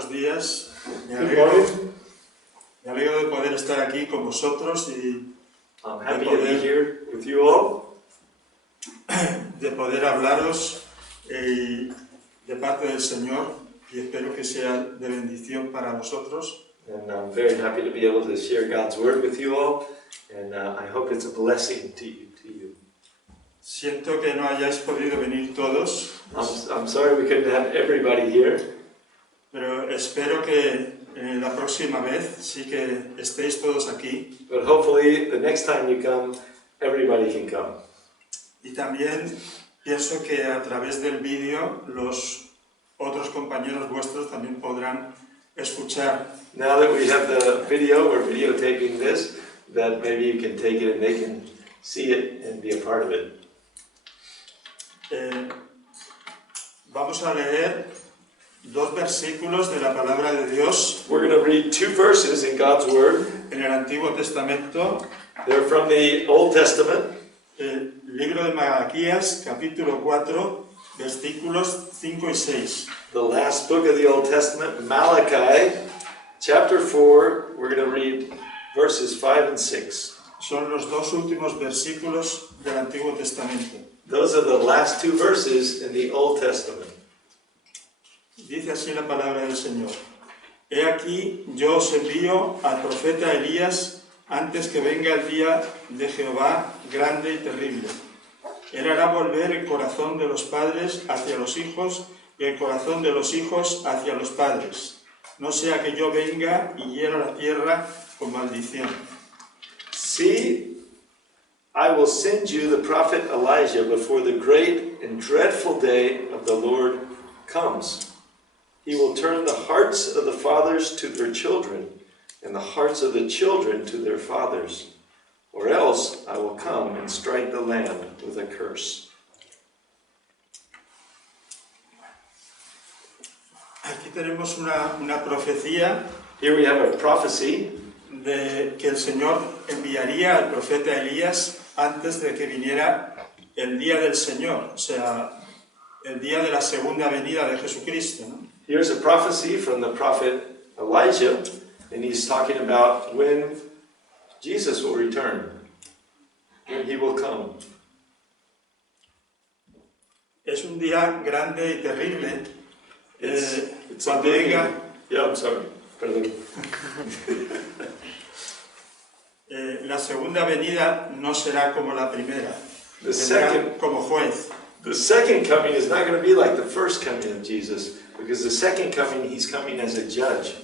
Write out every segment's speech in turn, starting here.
buenos días. Me Good morning. alegro de poder estar aquí con vosotros y I'm happy to be here with you all, de poder hablaros de parte del Señor y espero que sea de bendición para vosotros. and I'm very happy to be able to share God's Word with you all, and I hope it's a blessing to you. Siento que no hayáis podido venir todos, I'm sorry we couldn't have everybody here, pero espero que la próxima vez sí que estéis todos aquí. but hopefully the next time you come, everybody can come. Y también pienso que a través del vídeo los otros compañeros vuestros también podrán escuchar. Now that we have the video, we're videotaping this, that maybe you can take it and they can see it and be a part of it. Vamos a leer dos versículos de la palabra de Dios We're going to read two verses in God's Word. en el Antiguo Testamento, They're from the Old Testament. el libro de Malaquías, capítulo 4, versículos 5 y 6. The last book of the Old Testament, Malachi, chapter 4, we're going to read verses 5 and 6. Son los dos últimos versículos del Antiguo Testamento. Those are the last two verses in the Old Testament. Dice así la palabra del Señor. He aquí, yo os envío al profeta Elías antes que venga el día de Jehová grande y terrible. Él hará volver el corazón de los padres hacia los hijos y el corazón de los hijos hacia los padres. No sea que yo venga y hiera la tierra con maldición. See, I will send you the prophet Elijah before the great and dreadful day of the Lord comes. He will turn the hearts of the fathers to their children, and the hearts of the children to their fathers. Or else I will come and strike the land with a curse. Aquí tenemos una profecía Here we have a prophecy de que el Señor enviaría al profeta Elías antes de que viniera el día del Señor, o sea, el día de la segunda venida de Jesucristo, ¿no? Here's a prophecy from the prophet Elijah, and he's talking about when Jesus will return, when he will come. Es un día grande y terrible. It's a Cuando big... venga, Yeah, I'm sorry. Perdón. la segunda venida no será como la primera, The vendrá second, como juez. the second coming is not going to be like the first coming of Jesus, because the second coming, he's coming as a judge.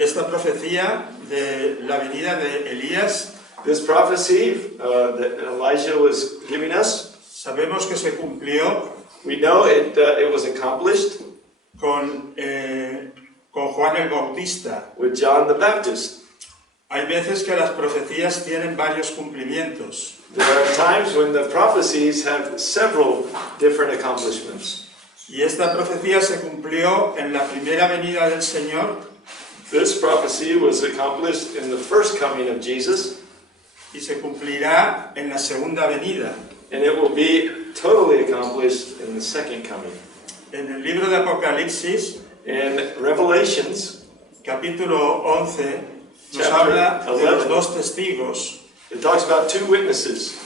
Esta profecía de la venida de Elías, This prophecy that Elijah was giving us, sabemos que se cumplió we know it was accomplished con Juan el Bautista. with John the Baptist. Hay veces que las profecías tienen varios cumplimientos. There are times when the prophecies have several different accomplishments. Y esta profecía se cumplió en la primera venida del Señor This prophecy was accomplished in the first coming of Jesus, y se cumplirá en la segunda venida. and it will be totally accomplished in the second coming. En el libro de Apocalipsis, In Revelations, capítulo 11, nos Chapter habla de 11. los dos testigos. it talks about two witnesses.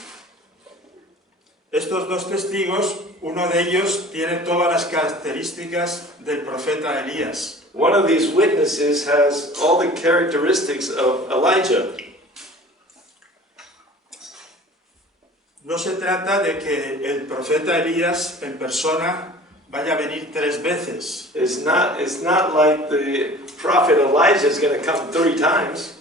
Estos dos testigos, uno de ellos tiene todas las características del profeta Elías. One of these witnesses has all the characteristics of Elijah. No se trata de que el profeta Elías en persona vaya a venir 3 veces. It's not like the prophet Elijah is going to come 3 times.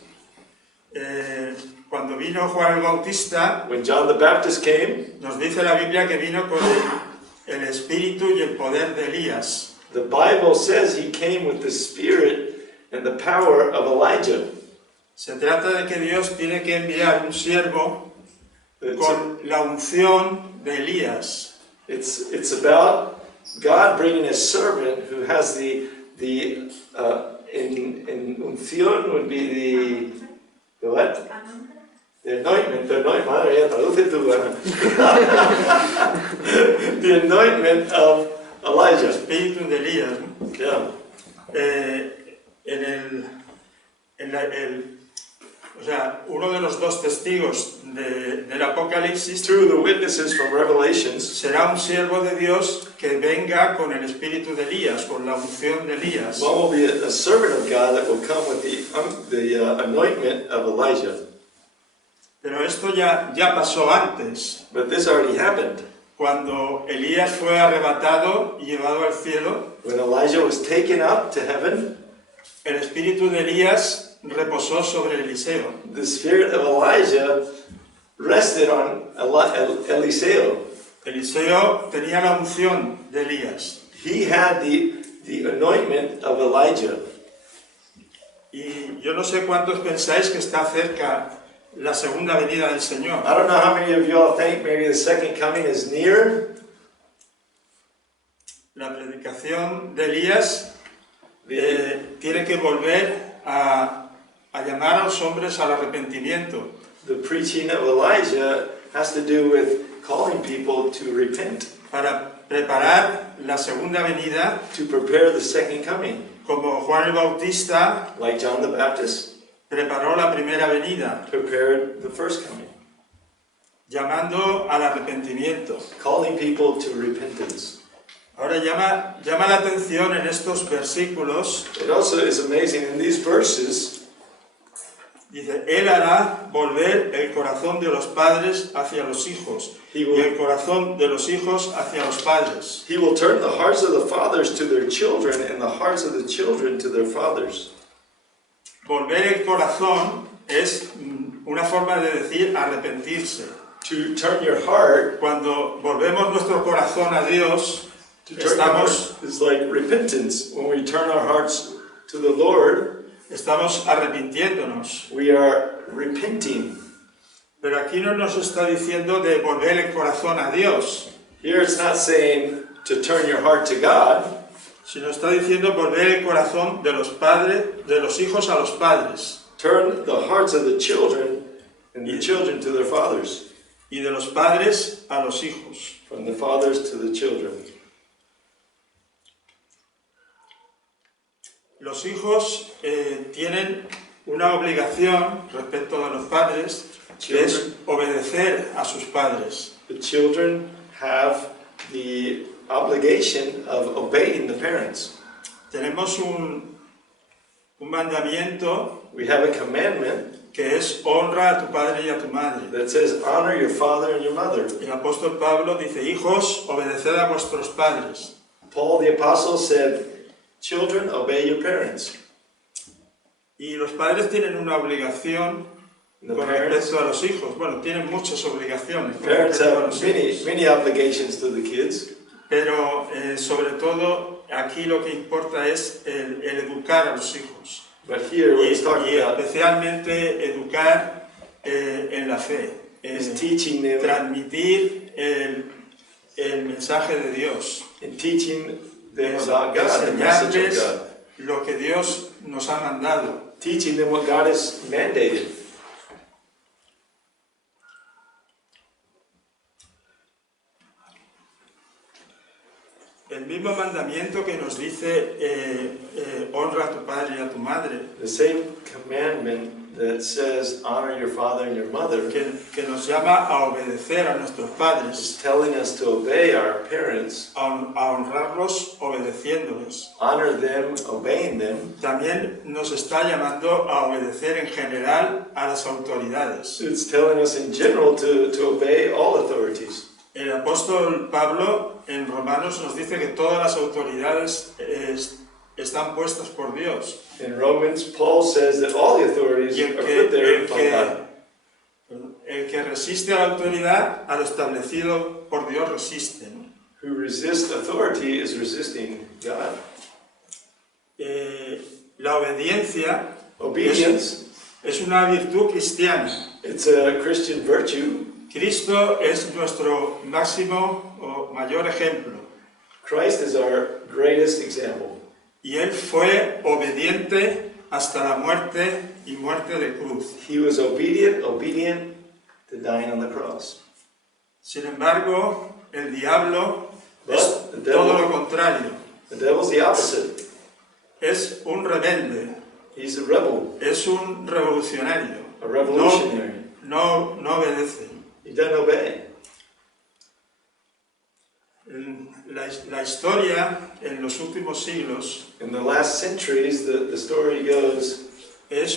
Cuando vino Juan el Bautista, When John the Baptist came, nos dice la Biblia que vino con el espíritu y el poder de Elías. the Bible says he came with the spirit and the power of Elijah. Se trata de que Dios tiene que enviar un siervo It's, con la unción de Elías. it's about God bringing a servant who has the unción would be the what? The anointment, madre mía, traduce tú, Ana. The anointment of Elijah. espíritu de Elías, ¿no? Yeah. O sea, uno de los dos testigos del Apocalipsis Two of the witnesses from Revelations será un siervo de Dios que venga con el espíritu de Elías, con la unción de Elías. one will be a servant of God that will come with the anointment of Elijah. Pero esto ya pasó antes, But this already happened. cuando Elías fue arrebatado y llevado al cielo. When Elijah was taken up to heaven, El espíritu de Elías reposó sobre Eliseo. the spirit of Elijah rested on Eliseo. Eliseo tenía la unción de Elías. He had the anointment of Elijah. Y yo no sé cuántos pensáis que está cerca la segunda venida del Señor. I don't know how many of you all think maybe the second coming is near. La predicación de Elías tiene que volver a llamar a los hombres al arrepentimiento. The preaching of Elijah has to do with calling people to repent, Para preparar la segunda venida, to prepare the second coming, como Juan el Bautista like John the Baptist preparó la primera venida, prepared the first coming, llamando al arrepentimiento. calling people to repentance. Ahora llama la atención en estos versículos, It also is amazing in these verses, dice, Él hará volver el corazón de los padres hacia los hijos He y will, el corazón de los hijos hacia los padres. he will turn the hearts of the fathers to their children and the hearts of the children to their fathers. Volver el corazón es una forma de decir arrepentirse. To turn your heart, Cuando volvemos nuestro corazón a Dios, to turn your heart estamos is like repentance. When we turn our hearts to the Lord, arrepintiéndonos. we are repenting. Pero aquí no nos está diciendo de volver el corazón a Dios, Here it's not saying to turn your heart to God, sino está diciendo volver el corazón de los padres, de los hijos a los padres, turn the hearts of the children and the children to their fathers, y de los padres a los hijos. from the fathers to the children. Los hijos tienen una obligación respecto de los padres, que es obedecer a sus padres. The children have the obligation of obeying the parents. Tenemos un mandamiento We have a commandment que es honra a tu padre y a tu madre. that says honor your father and your mother. El apóstol Pablo dice, hijos, obedeced a vuestros padres. Paul the apostle said, children, obey your parents. Y los padres tienen una obligación And the con parents, respecto a los hijos. Bueno, tienen muchas obligaciones con parents respecto a have los hijos. many obligations to the kids. Pero sobre todo aquí lo que importa es el educar a los hijos. But here what he's Y talking about especialmente educar en la fe. is teaching them Transmitir el mensaje de Dios. and teaching them about God, the message of Enseñarles God. lo que Dios nos ha mandado. Teaching them what God has mandated. El mismo mandamiento que nos dice honra a tu padre y a tu madre, The same commandment that says honor your father and your mother que nos llama a obedecer a nuestros padres, is telling us to obey our parents, a honrarlos obedeciéndoles. honor them, obeying them. También nos está llamando a obedecer en general a las autoridades. It's telling us in general to obey all authorities. El apóstol Pablo en Romanos nos dice que todas las autoridades están puestas por Dios. In Romans, Paul says that all the authorities Y are put there by God. el que resiste a la autoridad, a lo establecido por Dios resiste, ¿no? Who resists authority is resisting God. La obediencia Obedience, es una virtud cristiana. it's a Christian virtue. Cristo es nuestro máximo o mayor ejemplo. Christ is our greatest example. Y Él fue obediente hasta la muerte y muerte de cruz. He was obedient to dying on the cross. Sin embargo, el diablo todo lo contrario. The devil's the opposite. Es un rebelde, He's a rebel, es un revolucionario. a revolutionary. No obedece. He doesn't obey. La historia en los últimos siglos In the last centuries, the story goes,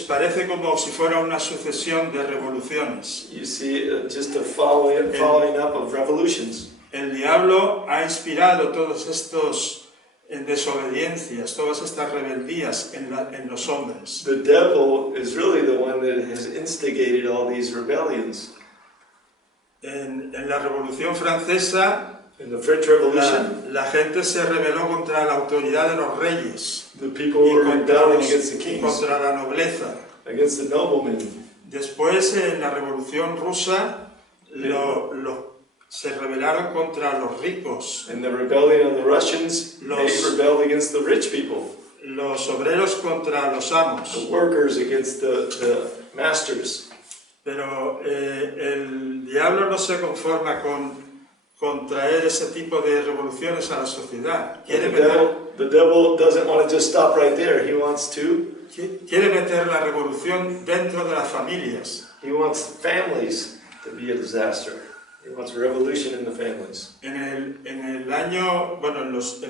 parece como si fuera una sucesión de revoluciones. you see just a following up of revolutions. El diablo ha inspirado todos estos desobediencias, todas estas rebeldías en los hombres. The devil is really the one that has instigated all these rebellions. En la Revolución Francesa, In the French Revolution, la gente se rebeló contra la autoridad de los reyes the people were rebelling against the y kings, contra la nobleza. against the noblemen. Después, en la Revolución Rusa, se rebelaron contra los ricos, In the rebellion of the Russians, they rebelled against the rich people, los obreros contra los amos. the workers against the masters. Pero el diablo no se conforma con traer ese tipo de revoluciones a la sociedad. The devil doesn't want to just stop right there. He wants Quiere meter la revolución dentro de las familias. He wants families to be a disaster. He wants a revolution in the families. En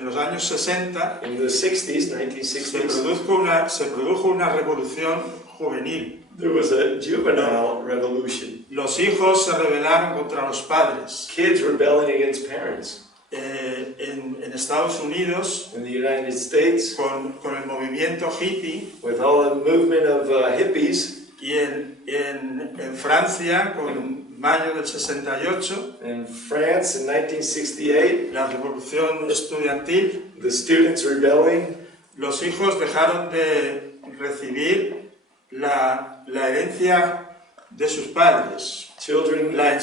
los años 60 In the 60s, se 1960s, produjo una revolución juvenil. there was a juvenile revolution. Los hijos se rebelaron contra los padres. Kids rebelling against parents. En Estados Unidos, In the United States, con el movimiento hippie, with all the movement of hippies, y en Francia, con mayo del 68, in France in 1968, la revolución estudiantil, the students rebelling, los hijos dejaron de recibir la herencia de sus padres, children la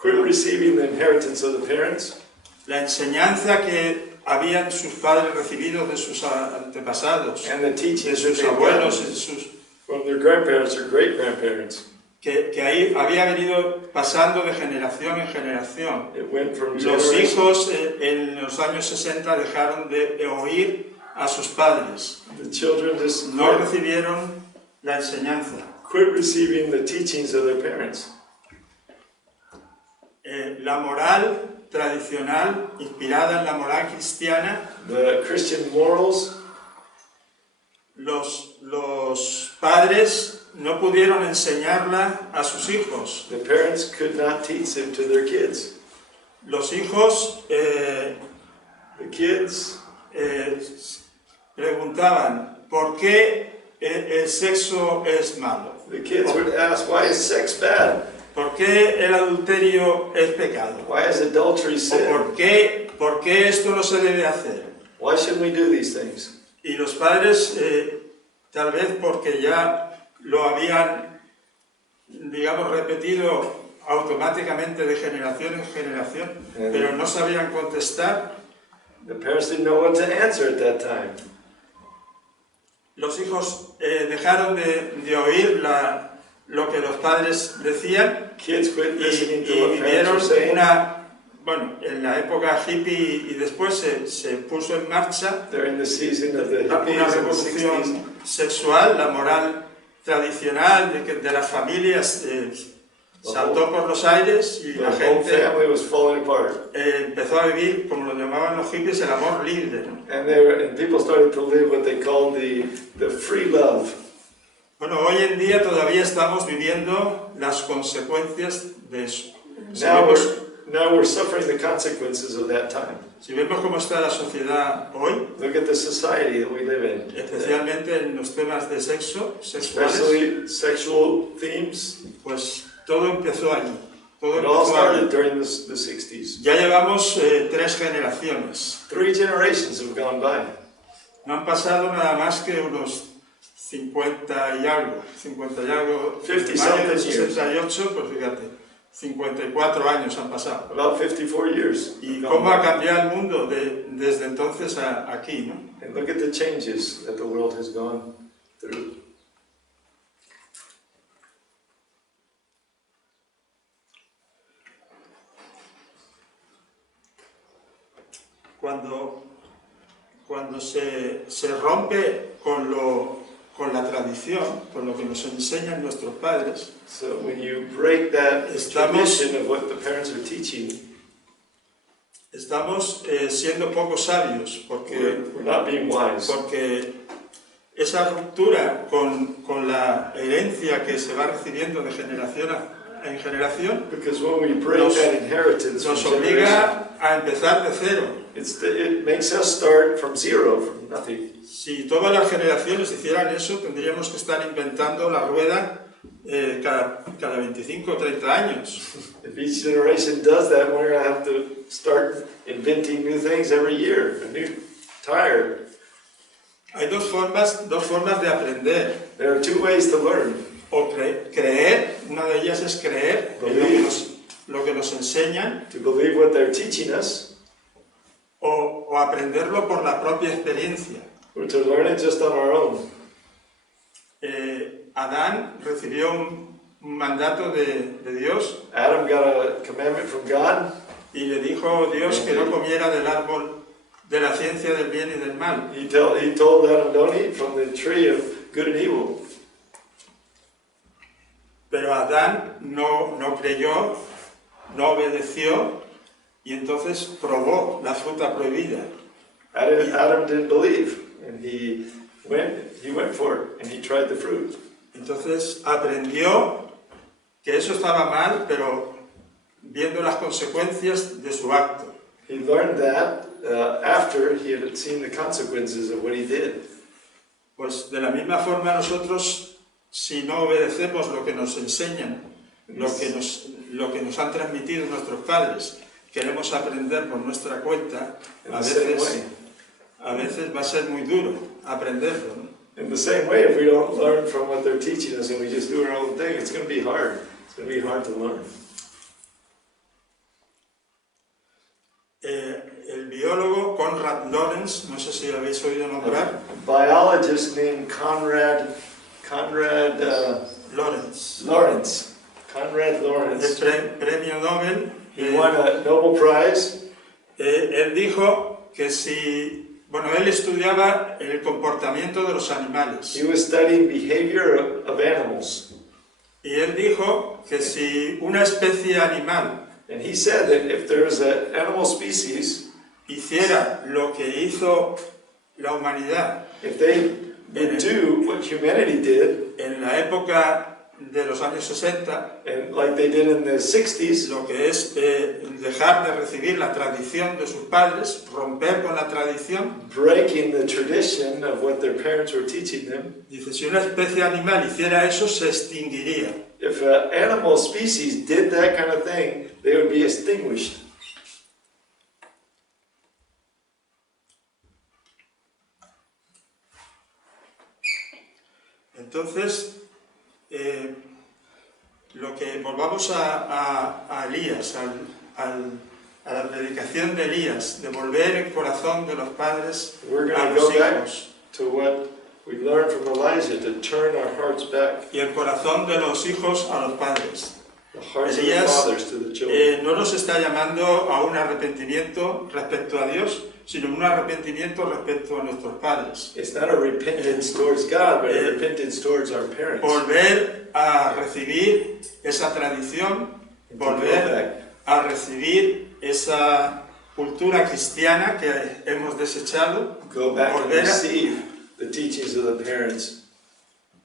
quit receiving the inheritance of the parents, enseñanza que habían sus padres recibido de sus antepasados, and the de teachings sus that they abuelos, got from their grandparents or great-grandparents. que ahí había venido pasando de generación en generación. It went from Los generation. hijos en los años 60 dejaron de oír a sus padres, The children just no recibieron la enseñanza. quit receiving the teachings of their parents. La moral tradicional, inspirada en la moral cristiana, The Christian morals, los padres no pudieron enseñarla a sus hijos. the parents could not teach them to their kids. Los hijos The kids preguntaban, ¿por qué el sexo es malo? The kids would ask, why is sex bad? ¿Por qué el adulterio es pecado? Why is adultery ¿O sin? por qué esto no se debe hacer? Why shouldn't we do these things? Y los padres, tal vez porque ya lo habían, digamos, repetido automáticamente de generación en generación, pero no sabían contestar. The parents didn't know what to answer at that time. Los hijos dejaron de oír lo que los padres decían Kids quit listening y to what parents vivieron were saying. en la época hippie y después se puso en marcha During the season of the una hippies in the 60s, revolución sexual, la moral tradicional de las familias saltó por los aires y the la whole gente family was falling apart. empezó a vivir, como lo llamaban los hippies, el amor libre, ¿no? And people started to live what they called the free love. Bueno, hoy en día todavía estamos viviendo las consecuencias de eso. Now we're suffering the consequences of that time. Si vemos cómo está la sociedad hoy, Look at the society that we live in. especialmente en los temas de sexuales, Especially sexual themes. pues todo empezó allí. Todo It all empezó allí. started during the 60s. Ya llevamos 3 generaciones. 3 generations have gone by. No han pasado nada más que unos 50 y algo. 50 mayo del something 68, pues fíjate, 54 años han pasado. About 54 years. ¿Y have gone cómo ha by. cambiado el mundo desde entonces a aquí, ¿no? And look at the changes that the world has gone through. cuando se rompe con la tradición, con lo que nos enseñan nuestros padres, So when you break that Estamos- tradition of what the parents are teaching, estamos siendo poco sabios, porque we're not being wise. esa ruptura con la herencia que se va recibiendo de generación en generación Because when we break Nos- that inheritance from nos generation, obliga a empezar de cero. it makes us start from zero, from nothing. Si todas las generaciones hicieran eso, tendríamos que estar inventando la rueda cada 25 o 30 años. If each generation does that, we're going to have to start inventing new things every year, a new tire. Hay dos formas de aprender. There are two ways to learn. O creer, una de ellas es creer en lo que nos enseñan, To believe what they're teaching us, o aprenderlo por la propia experiencia. or to learn it just on our own. Adán recibió un mandato de Dios Adam got a commandment from God. y le dijo Dios que no comiera del árbol de la ciencia del bien y del mal. He told Adam, don't eat from the tree of good and evil. Pero Adán no creyó, no obedeció y entonces probó la fruta prohibida. Adam didn't believe, and he went for it, and he tried the fruit. Entonces aprendió que eso estaba mal, pero viendo las consecuencias de su acto. He learned that after he had seen the consequences of what he did. Pues de la misma forma nosotros, si no obedecemos lo que nos enseñan, lo que nos han transmitido nuestros padres, queremos aprender por nuestra cuenta, a veces va a ser muy duro aprenderlo, ¿no? In the same way, if we don't learn from what they're teaching us and we just do our own thing, it's going to be hard. It's going to be hard to learn. El biólogo Konrad Lorenz, no sé si lo habéis oído nombrar, A biologist named Conrad Lorenz, Lawrence. Conrad el Lawrence. premio Nobel, He won a Nobel Prize. él dijo que él estudiaba el comportamiento de los animales. He was studying behavior of animals. Y él dijo que si una especie animal And he said that if there's an animal species, hiciera lo que hizo la humanidad if they would do what humanity did, en la época de los años 60, and like they did in the 60s, lo que es dejar de recibir la tradición de sus padres, romper con la tradición, breaking the tradition of what their parents were teaching them, dice, si una especie animal hiciera eso, se extinguiría. if an animal species did that kind of thing, they would be extinguished. Entonces, volvamos a Elías, a la predicación de Elías, de volver el corazón de los padres We're a going to los go back hijos to what we learned from Elijah, to turn our hearts back, y el corazón de los hijos a los padres. the hearts of the Elías, fathers to the children. No nos está llamando a un arrepentimiento respecto a Dios, sino un arrepentimiento respecto a nuestros padres. It's not a repentance towards God, but a repentance towards our parents. Volver a recibir esa tradición, And to go volver back. a recibir esa cultura cristiana que hemos desechado, Go back and volver a, receive the teachings of the parents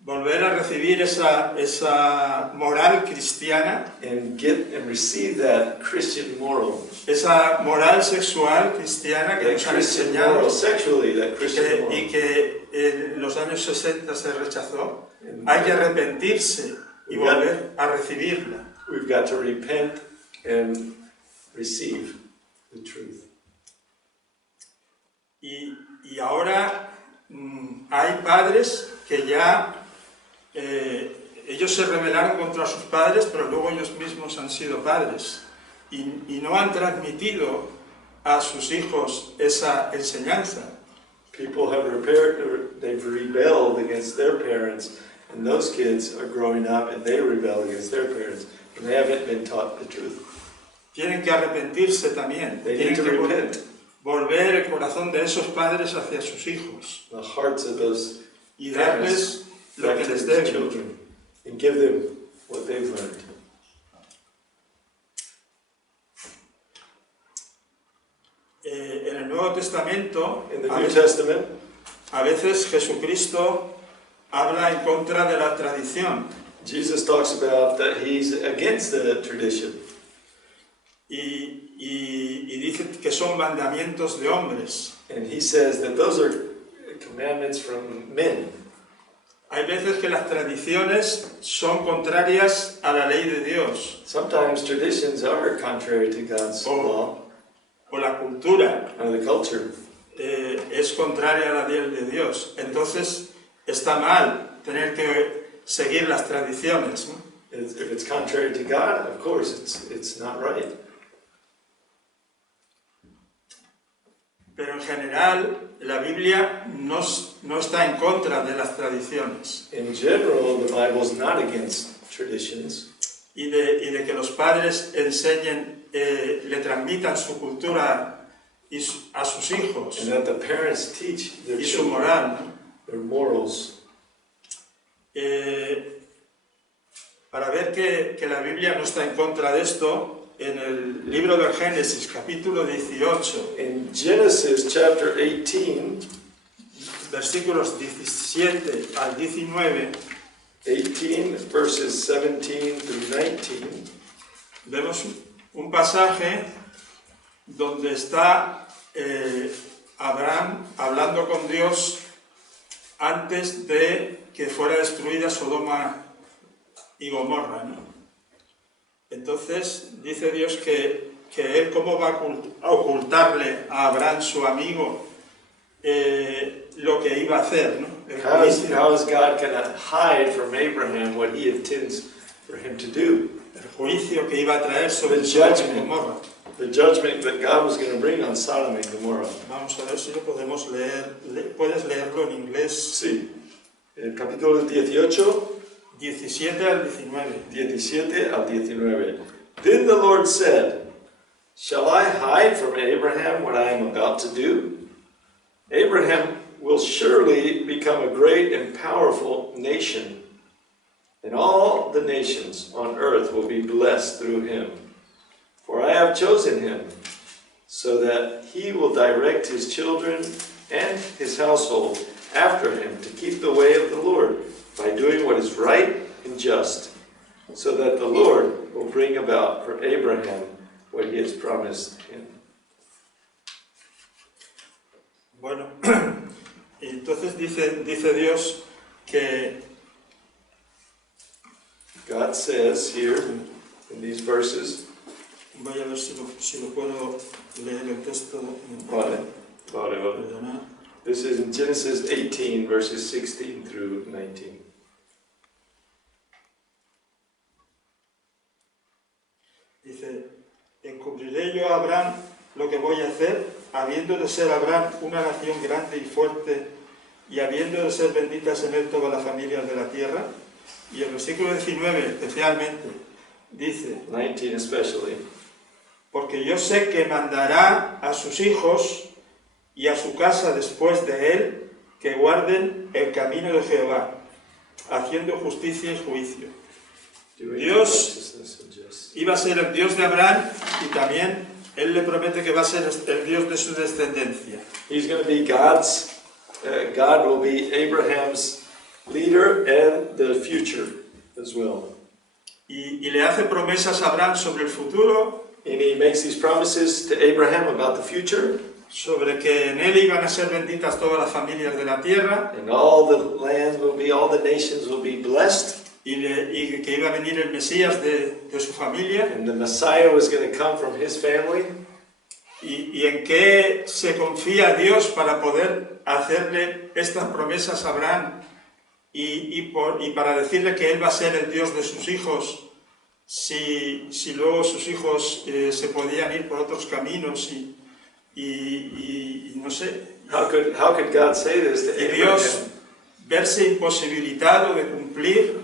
volver a recibir esa moral cristiana, and get and receive that Christian moral, esa moral sexual cristiana que that nos han Christian enseñado moral sexually, that Christian moral. y que en los años 60 se rechazó. And Hay que arrepentirse y volver a recibirla. we've got to repent and receive the truth. Y ahora hay padres que ya ellos se rebelaron contra sus padres, pero luego ellos mismos han sido padres y no han transmitido a sus hijos esa enseñanza. People have they've rebelled against their parents, and those kids are growing up and they rebel against their parents, and they haven't been taught the truth. Tienen que arrepentirse también. They need to repent. volver el corazón de esos padres hacia sus hijos the hearts of those y parents darles lo back que to les the deben. children and give them what they've learned. En el Nuevo Testamento, In the New Testament, a veces Jesucristo habla en contra de la tradición Jesus talks about that he's against the tradition. y dice que son mandamientos de hombres. And he says that those are commandments from men. Hay veces que las tradiciones son contrarias a la ley de Dios Sometimes traditions are contrary to God's law o la cultura or the culture. es contraria a la ley de Dios. Entonces está mal tener que seguir las tradiciones, ¿no? If it's contrary to God, of course, it's not right. Pero en general la Biblia no está en contra de las tradiciones In general, the Bible's not against traditions, y de que los padres enseñen, le transmitan su cultura a sus hijos and that the parents teach their y su children moral, ¿no? their morals. Para ver que la Biblia no está en contra de esto, en el libro de Génesis, capítulo 18, In Genesis chapter 18, versículos 17 al 19, 18 verses 17 through 19, vemos un pasaje donde está Abraham hablando con Dios antes de que fuera destruida Sodoma y Gomorra, ¿no? Entonces dice Dios que él cómo va a ocultarle a Abraham, su amigo, lo que iba a hacer, ¿no? El how is juicio, God going to hide from Abraham what he intends for him to do? el juicio que iba a traer sobre The Sodoma y judgment. Gomorra. The judgment that God was going to bring on Sodom and Gomorrah. Vamos a ver si lo podemos leer. ¿Puedes leerlo en inglés? Sí. El capítulo 18, 17 al 19. 17 al 19. Then the Lord said, Shall I hide from Abraham what I am about to do? Abraham will surely become a great and powerful nation, and all the nations on earth will be blessed through him. For I have chosen him, so that he will direct his children and his household after him to keep the way of the Lord by doing what is right and just, so that the Lord will bring about for Abraham what he has promised him. Bueno, entonces dice Dios que God says here in these verses, voy a ver si lo puedo leer el texto. vale. Perdona. This is in Genesis 18, verses 16 through 19. Dice, encubriré yo a Abraham lo que voy a hacer, habiendo de ser Abraham una nación grande y fuerte, y habiendo de ser benditas en él todas las familias de la tierra. Y el versículo 19 especialmente dice, 19 especially. porque yo sé que mandará a sus hijos y a su casa después de él que guarden el camino de Jehová, haciendo justicia y juicio. Dios iba a ser el Dios de Abraham y también él le promete que va a ser el Dios de su descendencia. He's going to be God will be Abraham's leader and the future as well. Y le hace promesas a Abraham sobre el futuro, And he makes these promises to Abraham about the future, sobre que en él iban a ser benditas todas las familias de la tierra and all the nations will be blessed, y que iba a venir el Mesías de su familia. and the Messiah was going to come from his family. ¿Y en qué se confía Dios para poder hacerle estas promesas a Abraham y para decirle que él va a ser el Dios de sus hijos si luego sus hijos se podían ir por otros caminos y no sé? How could God say this to Y Dios Abraham? verse imposibilitado de cumplir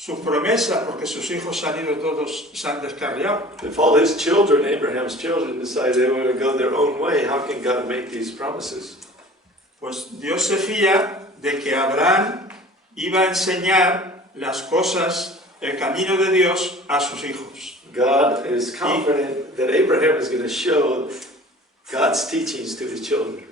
sus promesas porque sus hijos han ido todos, se han descarriado. If all his children, Abraham's children, decide they want to go their own way, how can God make these promises? Pues Dios se fía de que Abraham iba a enseñar las cosas, el camino de Dios a sus hijos. God is confident that Abraham is going to show God's teachings to his children.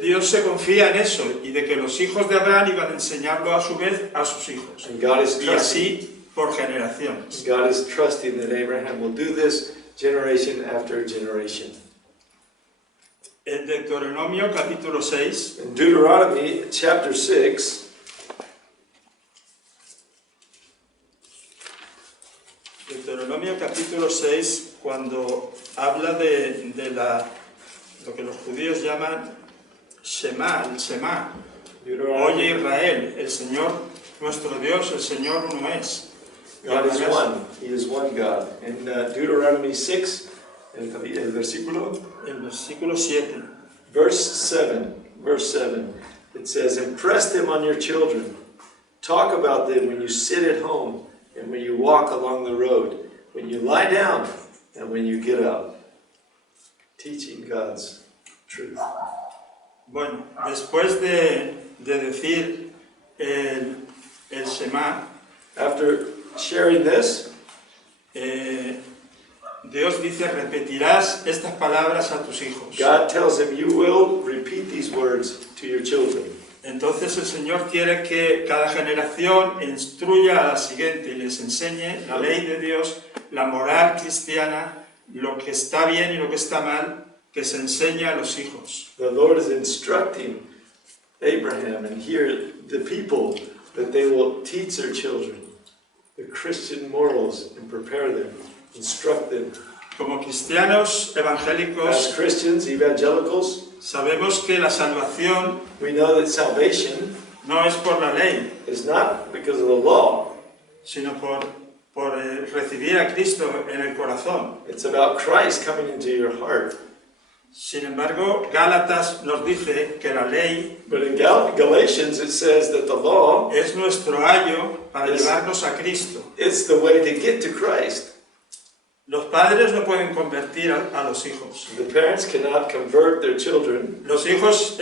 Dios se confía en eso y de que los hijos de Abraham iban a enseñarlo a su vez a sus hijos. And God is Y trusting, así por generaciones. God is trusting that Abraham will do this generation after generation. En Deuteronomio capítulo 6, In Deuteronomy chapter 6, Deuteronomio capítulo 6, cuando habla de lo que los judíos llaman Shema, el Shema. Oye Israel, el Señor nuestro Dios, el Señor uno es. God is one. He is one God. In Deuteronomy 6, el versículo, El versículo 7. verse 7, it says, impress them on your children. Talk about them when you sit at home and when you walk along the road, when you lie down and when you get up. Teaching God's truth. Bueno, después de decir el Shema, After sharing this, Dios dice, repetirás estas palabras a tus hijos. God tells him, you will repeat these words to your children. Entonces el Señor quiere que cada generación instruya a la siguiente y les enseñe la ley de Dios, la moral cristiana, lo que está bien y lo que está mal, que se enseña a los hijos. The Lord is instructing Abraham and here the people that they will teach their children the Christian morals and prepare them, instruct them. Como cristianos As evangélicos, Christians, evangelicals, sabemos que la salvación we know that salvation no es por la ley, is not because of the law. sino por recibir a Cristo en el corazón. It's about Christ coming into your heart. Sin embargo, Gálatas nos dice que la ley But in Galatians it says that the law, es nuestro ayo para llevarnos a Cristo. it's the way to get to Christ. Los padres no pueden convertir a los hijos. The parents cannot convert their children. Los hijos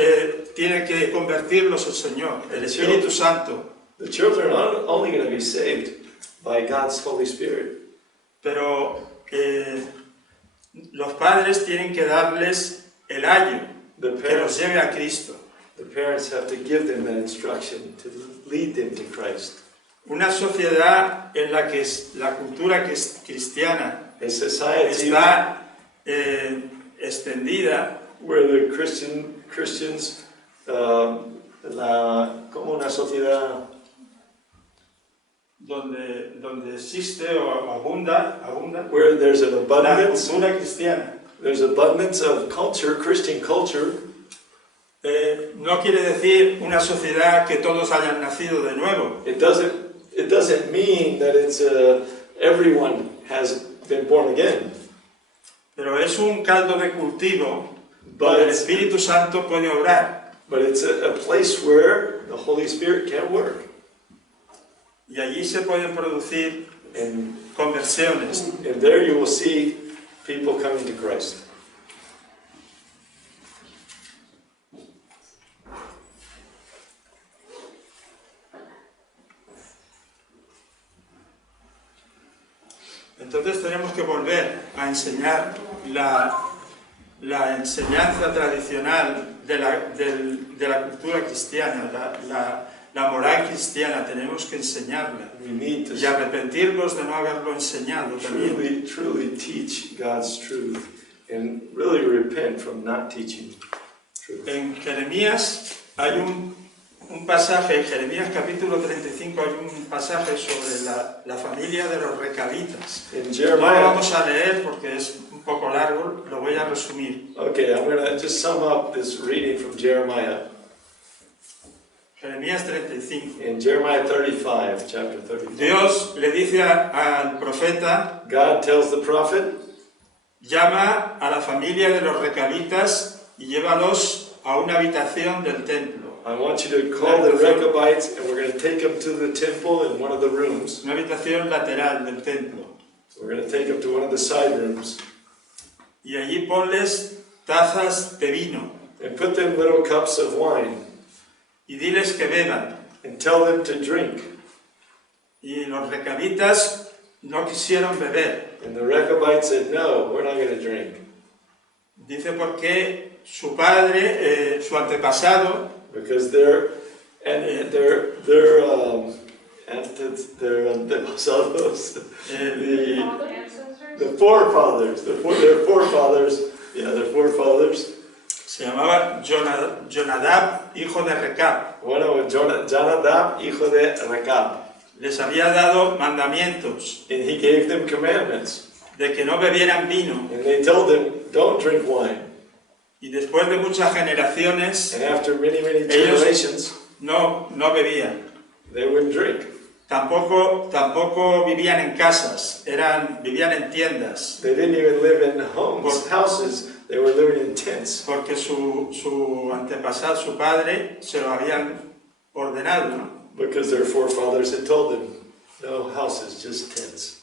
tienen que convertirlos al Señor, el Espíritu Santo. The children are only going to be saved by God's Holy Spirit. Pero los padres tienen que darles el ayo que los lleve a Cristo. The parents have to give them that instruction to lead them to Christ. Una sociedad en la que la cultura que es cristiana A society está extendida, where the Christians, como una sociedad donde existe o abunda where there's an la abundance, cultura cristiana. there's abundance of culture, Christian culture. No quiere decir una sociedad que todos hayan nacido de nuevo. It doesn't mean that it's everyone has been born again. Pero es un caldo de cultivo But donde el it's, Espíritu Santo puede obrar. but it's a place where the Holy Spirit can work. Y allí se pueden producir And conversiones. there you will see people coming to Christ. Entonces tenemos que volver a enseñar la enseñanza tradicional de la cultura cristiana, la moral cristiana, tenemos que enseñarla. We need Y to arrepentirnos de no haberlo enseñado también. truly teach God's truth and really repent from not teaching truth. En Jeremías hay un pasaje, en Jeremías capítulo 35 hay un pasaje sobre la familia de los recabitas. In No lo Jeremiah, vamos a leer porque es un poco largo, lo voy a resumir. okay, I'm going to just sum up this reading from Jeremiah. Jeremías 35. In Jeremiah 35, chapter 35, Dios le dice al profeta, God tells the prophet, llama a la familia de los recabitas y llévalos a una habitación del templo. I want you to call the Rechabites, and we're going to take them to the temple in one of the rooms. una habitación lateral del templo. We're going to take them to one of the side rooms. Y allí ponles tazas de vino And put them little cups of wine. y diles que beban. And tell them to drink. Y los recabitas no quisieron beber. And the Rechabites said, no, we're not going to drink. Dice porque su padre, su antepasado, Because their antepasados, the forefathers, their forefathers, se llamaba Jonadab, hijo de Recab. bueno, Jonadab, hijo de Recab. Les había dado mandamientos And he gave them commandments. de que no bebieran vino. And they told them, don't drink wine. Y después de muchas generaciones, And after many generations, no bebían. they wouldn't drink. Tampoco vivían en casas, vivían en tiendas. They didn't even live in houses. They were living in tents. Porque su antepasado, su padre, se lo habían ordenado, ¿no? Because their forefathers had told them, no houses, just tents.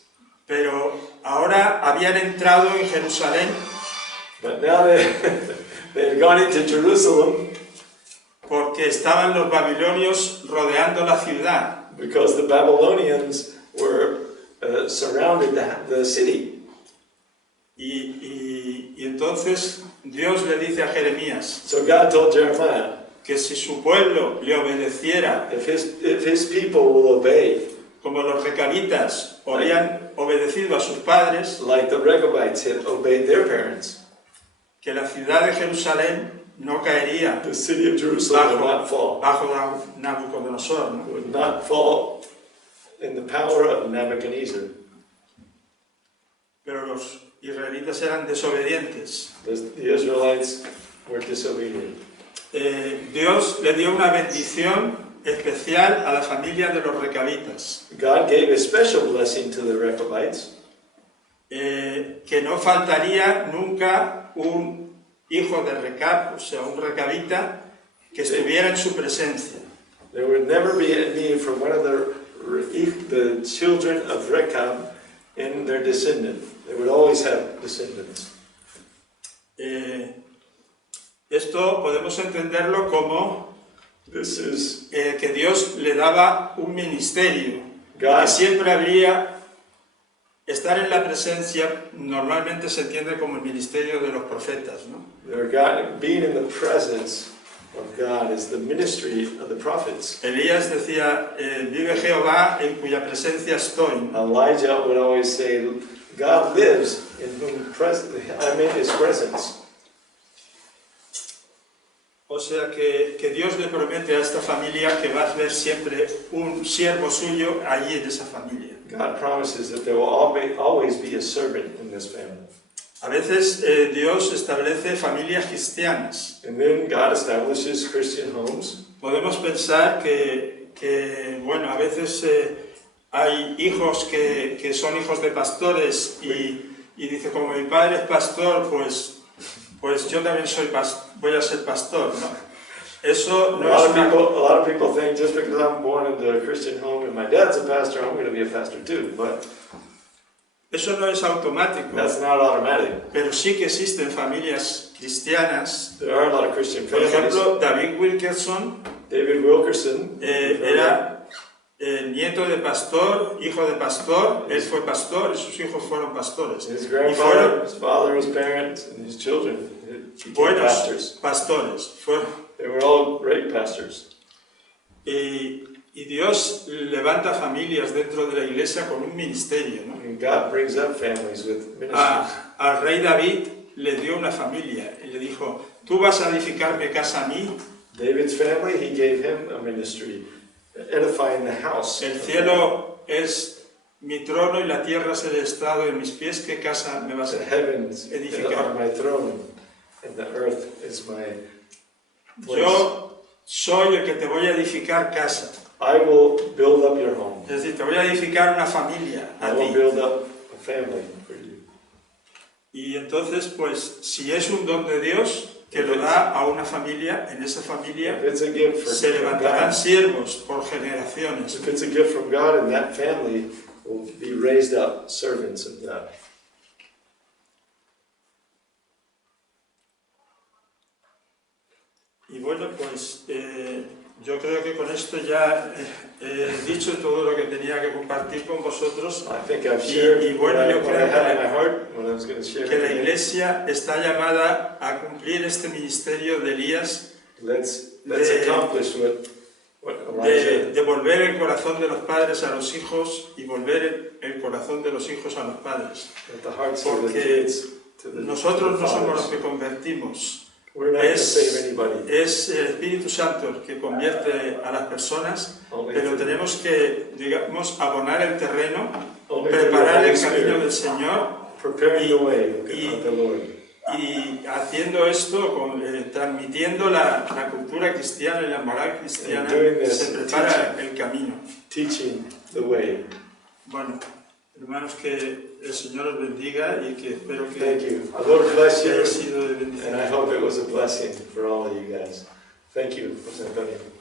Pero ahora habían entrado en Jerusalén. But now they had gone into Jerusalem. Porque estaban los babilonios rodeando la ciudad. Because the Babylonians were surrounded the city. Y entonces Dios le dice a Jeremías So God told Jeremiah, que si su pueblo le obedeciera, if his people will obey, como los recabitas habían obedecido a sus padres, like the Rechabites had obeyed their parents, que la ciudad de Jerusalén no caería the city of Jerusalem would not fall. bajo Nabucodonosor, ¿no? Would not fall in the power of Nebuchadnezzar. Pero los israelitas eran desobedientes. The Israelites were disobedient. Dios le dio una bendición especial a la familia de los recabitas. God gave a special blessing to the Rechabites. Que no faltaría nunca un hijo de Recab, o sea, un recabita, que estuviera en su presencia. There would never be a need for one of the children of Rechab in their descendant. They would always have descendants. Esto podemos entenderlo como que Dios le daba un ministerio, que siempre habría. Estar en la presencia normalmente se entiende como el ministerio de los profetas, ¿no? Being in the presence of God is the ministry of the prophets. Elías decía, vive Jehová en cuya presencia estoy. Elijah would always say, God lives in whom I'm in his presence. O sea que Dios le promete a esta familia que va a ver siempre un siervo suyo allí en esa familia. God promises that there will always be a servant in this family. A veces Dios establece familias cristianas. And then God establishes Christian homes. Podemos pensar que bueno, a veces hay hijos que son hijos de pastores y dice, como mi padre es pastor, pues yo también voy a ser pastor, ¿no? Eso no es A lot of people think just because I'm born into a Christian home and my dad's a pastor, I'm going to be a pastor too. But eso no es automático. That's not automatic. Pero sí que existen familias cristianas. There are a lot of Christian Por families. ejemplo, David Wilkerson era nieto de pastor, hijo de pastor. Él fue pastor y sus hijos fueron pastores. His grandfather, his father was parents, and his children became pastors. Pastores. They were all great pastors. Y Dios levanta familias dentro de la iglesia con un ministerio, ¿no? And God brings up families with ministries. Al rey David le dio una familia y le dijo, tú vas a edificarme casa a mí. David's family, he gave him a ministry, edifying the house. El cielo es mi trono y la tierra es el estrado de mis pies. ¿Qué casa me vas a edificar? The heavens are my throne, and the earth is my place. Yo soy el que te voy a edificar casa. I will build up your home. Es decir, te voy a edificar una familia a I ti. will build up a family for you. Y entonces, pues, si es un don de Dios, que lo da a una familia, en esa familia If it's a gift se from levantarán God, siervos por generaciones. if it's a gift from God, and that family will be raised up servants of God. Y bueno, pues yo creo que con esto ya he dicho todo lo que tenía que compartir con vosotros. I think I've shared Y bueno, yo what I creo had in my heart, what I was going to share que la today. Iglesia está llamada a cumplir este ministerio de Elías, Let's de- accomplish what Elijah. de volver el corazón de los padres a los hijos y volver el corazón de los hijos a los padres. Let the hearts of the Porque kids to the nosotros no somos los fathers. que convertimos, We're not going to save anybody. es el Espíritu Santo el que convierte a las personas, Only pero through- tenemos que, digamos, abonar el terreno, only through the preparar Holy el camino Spirit, del Señor, preparing the way y- of the Lord. y haciendo esto, transmitiendo la cultura cristiana y la moral cristiana, And doing this, se prepara el camino. Teaching the way. Bueno, hermanos, que el Señor os bendiga y que espero Thank que you. The Lord bless haya you, sido de and bendición. I hope it was a blessing for all of you guys. Thank you, Jose Antonio.